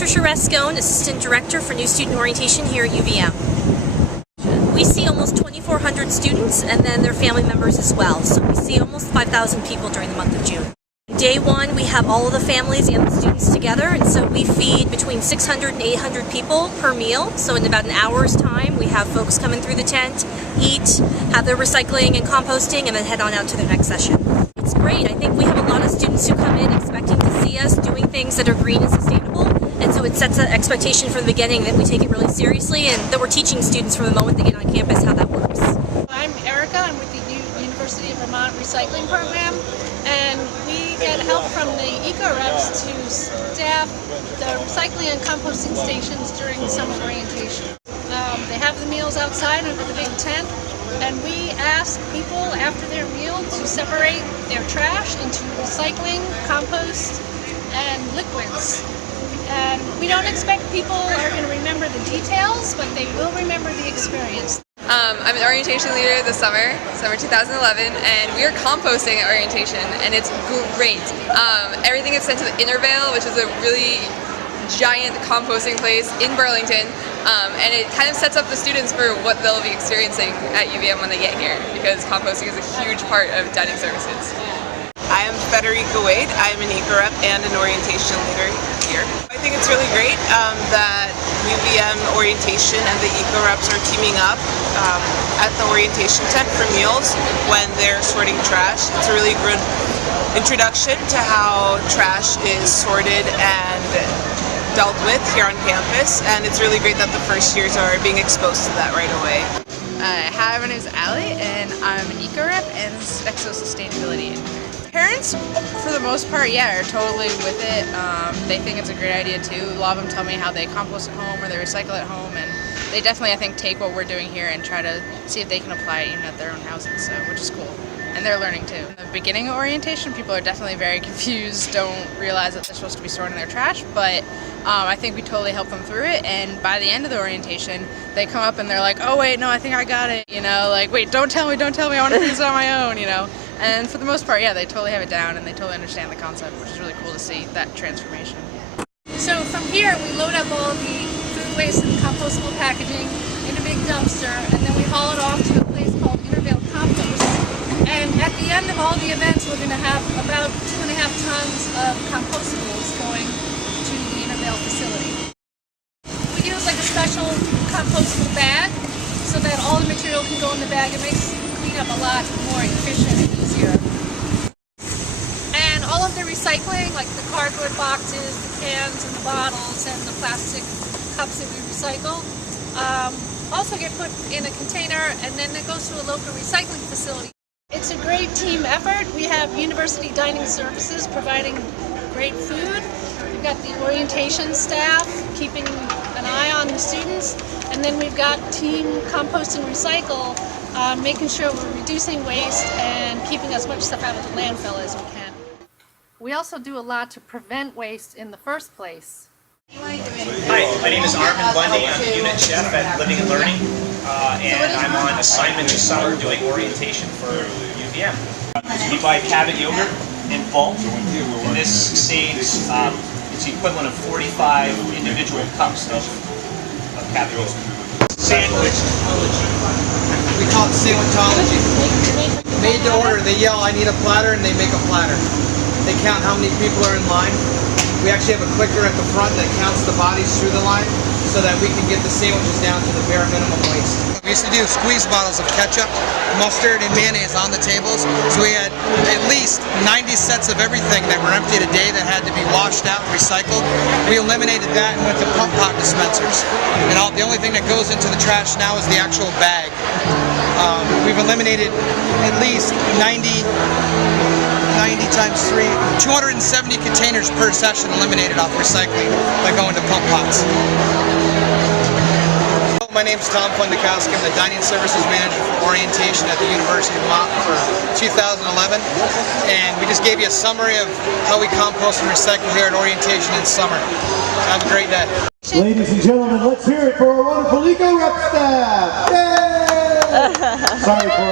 Patricia Rascone, Assistant Director for New Student Orientation here at UVM. We see almost 2,400 students and then their family members as well. So we see almost 5,000 people during the month of June. Day one, we have all of the families and the students together, and so we feed between 600 and 800 people per meal. So in about an hour's time, we have folks come in through the tent, eat, have their recycling and composting, and then head on out to their next session. It's great. I think we have a lot of students who come in expecting to see us doing things that are green and sustainable, and so it sets an expectation from the beginning that we take it really seriously and that we're teaching students from the moment they get on campus how that works. I'm Erica. I'm with the University of Vermont Recycling Program, and we get help from the eco-reps to staff the recycling and composting stations during summer orientation. They have the meals outside under the big tent, and we ask people after their meal to separate their trash into recycling, compost, and liquids. And we don't expect people are going to remember the details, but they will remember the experience. I'm an orientation leader this summer 2011, and we are composting at orientation, and it's great. Everything is sent to the Intervale, which is a really giant composting place in Burlington, and it kind of sets up the students for what they'll be experiencing at UVM when they get here, because composting is a huge part of dining services. I am Federica Wade. I'm an eco-rep and an orientation leader here. I think it's really great that UVM orientation and the eco-reps are teaming up at the orientation tent for meals when they're sorting trash. It's a really good introduction to how trash is sorted and dealt with here on campus, and it's really great that the first years are being exposed to that right away. Hi, my name is Allie, and I'm an eco-rep and Exo Sustainability intern. Parents, for the most part, are totally with it. They think it's a great idea too. A lot of them tell me how they compost at home or they recycle at home, and they definitely, I think, take what we're doing here and try to see if they can apply it even at their own houses, so, which is cool. And they're learning too. In the beginning of orientation, people are definitely very confused, don't realize that they're supposed to be sorting their trash, but I think we totally help them through it, and by the end of the orientation, they come up and they're like, oh wait, no, I think I got it, you know, like, wait, don't tell me, I want to figure this out on my own, you know. And for the most part, they totally have it down and they totally understand the concept, which is really cool to see that transformation. So from here, we load up all the food waste and compostable packaging in a big dumpster, and then we haul it off to a place called Intervale Compost. And at the end of all the events, we're going to have about 2.5 tons of compostables going to the Intervale facility. We use like a special compostable bag so that all the material can go in the bag. It makes cleanup a lot more efficient and easier. And all of the recycling, like the cardboard boxes, the cans and the bottles and the plastic cups that we recycle, also get put in a container, and then it goes to a local recycling facility. It's a great team effort. We have University Dining Services providing great food. We've got the orientation staff keeping an eye on the students, and then we've got Team Compost and Recycle making sure we're reducing waste and keeping as much stuff out of the landfill as we can. We also do a lot to prevent waste in the first place. Hi, my name is Armin Bundy. I'm a unit chef at Living and Learning, and I'm on assignment this summer doing orientation for UVM. We buy Cabot yogurt in bulk, and this saves, it's the equivalent of 45 individual cups of Cabot yogurt. Sandwich. We call it sandwichology. Made to order, they yell, I need a platter, and they make a platter. They count how many people are in line. We actually have a clicker at the front that counts the bodies through the line so that we can get the sandwiches down to the bare minimum waste. We used to do squeeze bottles of ketchup, mustard, and mayonnaise on the tables. So we had at least 90 sets of everything that were emptied a day that had to be washed out and recycled. We eliminated that and went to pump pot dispensers. And the only thing that goes into the trash now is the actual bag. We've eliminated at least 90 times 3, 270 containers per session eliminated off recycling by going to pump pots. My name is Tom Fundakowski. I'm the Dining Services Manager for Orientation at the University of Vermont for 2011. And we just gave you a summary of how we compost and recycle here at Orientation in summer. Have a great day. Ladies and gentlemen, let's hear it for our wonderful eco-rep staff. Yay! Sorry for